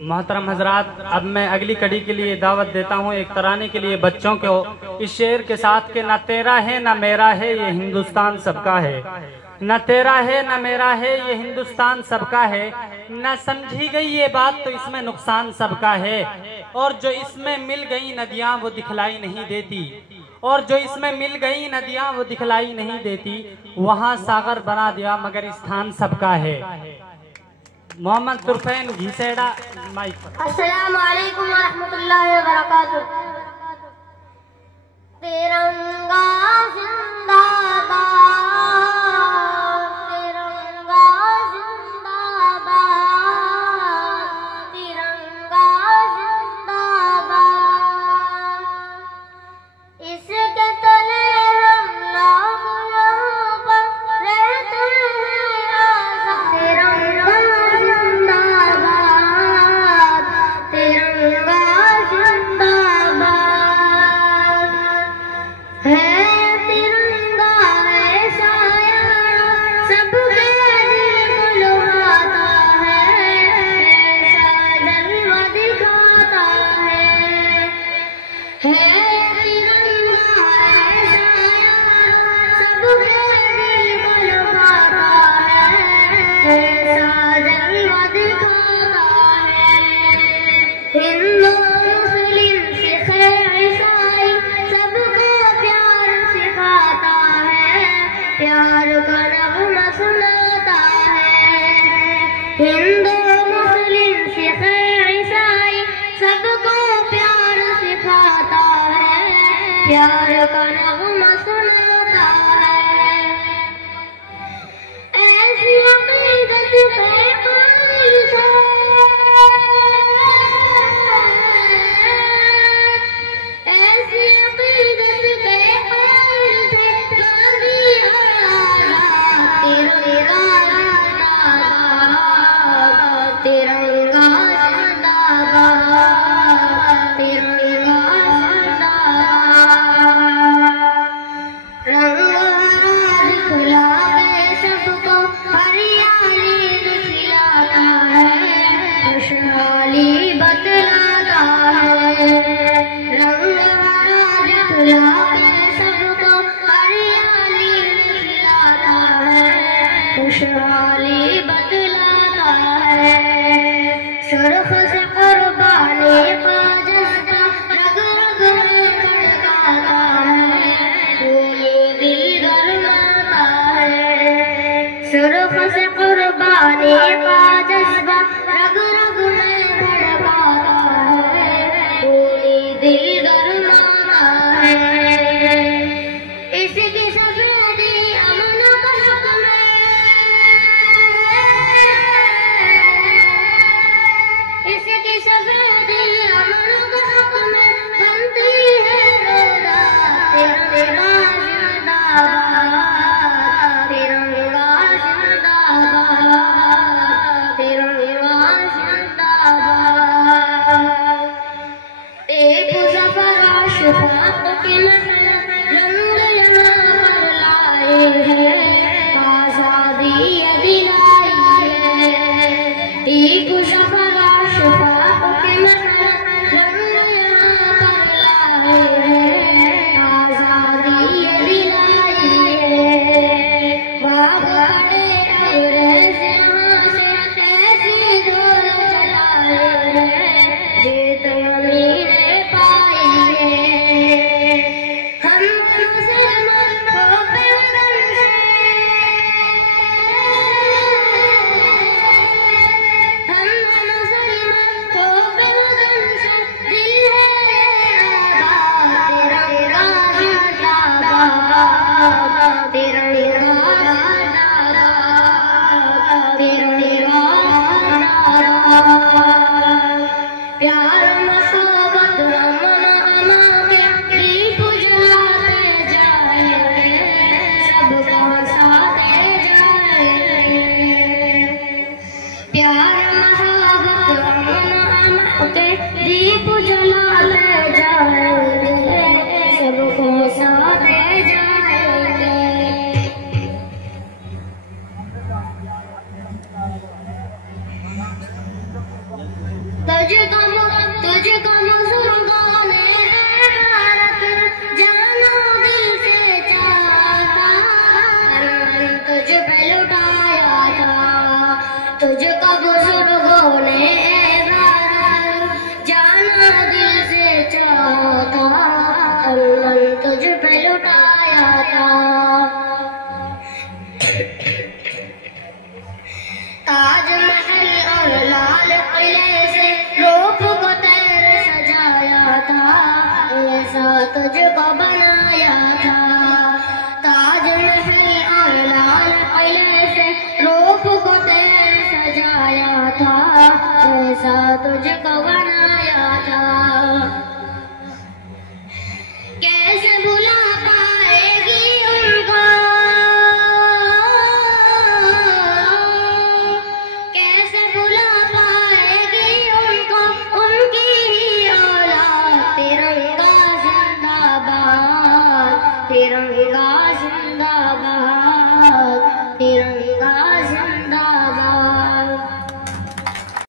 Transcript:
मोहतरम हजरात, अब मैं अगली कड़ी के लिए दावत देता हूँ एक तराने के लिए बच्चों को, इस शेर के साथ के ना तेरा है ना मेरा है ये हिंदुस्तान सबका है, न तेरा है न मेरा है ये हिंदुस्तान सबका है, न समझी गई ये बात तो इसमें नुकसान सबका है, और जो इसमें मिल गई नदियाँ वो दिखलाई नहीं देती, और जो इसमें मिल गई नदियाँ वो दिखलाई नहीं देती, वहाँ सागर बना दिया मगर स्थान सबका है। मोहम्मद तुरफैन घिसेड़ा माइक पर। अस्सलामु अलैकुम वरहमतुल्लाहि वबरकातुह। तिरंगा जिंदाबाद, तिरंगा जिंदाबाद, तिरंगा जिंदाबाद। इसके तले हम लोग यहाँ पर रहते हैं आज़ाद। तिरंगा प्यार का नगमा सुनाता है। हिंदू मुस्लिम सिख ईसाई सबको प्यार सिखाता है, प्यार का नगमा सुनाता है। ऐसी अक़ीदत पे कायल थे, ऐसी अक़ीदत पे कायल थे गांधी और तिरंगा जिंदाबाद, तिरंगा जिंदाबाद, तिरंगा जिंदाबाद। रंग दिखला के सबको हरियाली दिखलाता है, खुशहाली बतलाता है। रंग दिखला के सबको हरियाली दिखलाता है, खुशहाली बतलाता है। सुर्ख से कुर्बानी का जज्बा रग रग में धड़काता है, ये दिल गरमाता है। सुर्ख से कुर्बानी का जज्बा रग रग में धड़काता है, ये दिल गरमाता है। इसकी सफेदी अमन का हक में, इसकी सफेदी अमन का हक में बनती है रोदा। तिरंगा जिंदाबाद, तिरंगा जिंदाबाद, तुझको बुजुर्गों ने भारत जानो दिल से चाहा था, तुझ पे लुटाया था। तुझको बुजुर्गों ने भारत जानो दिल से चाहा था, तुझ पे लुटाया था।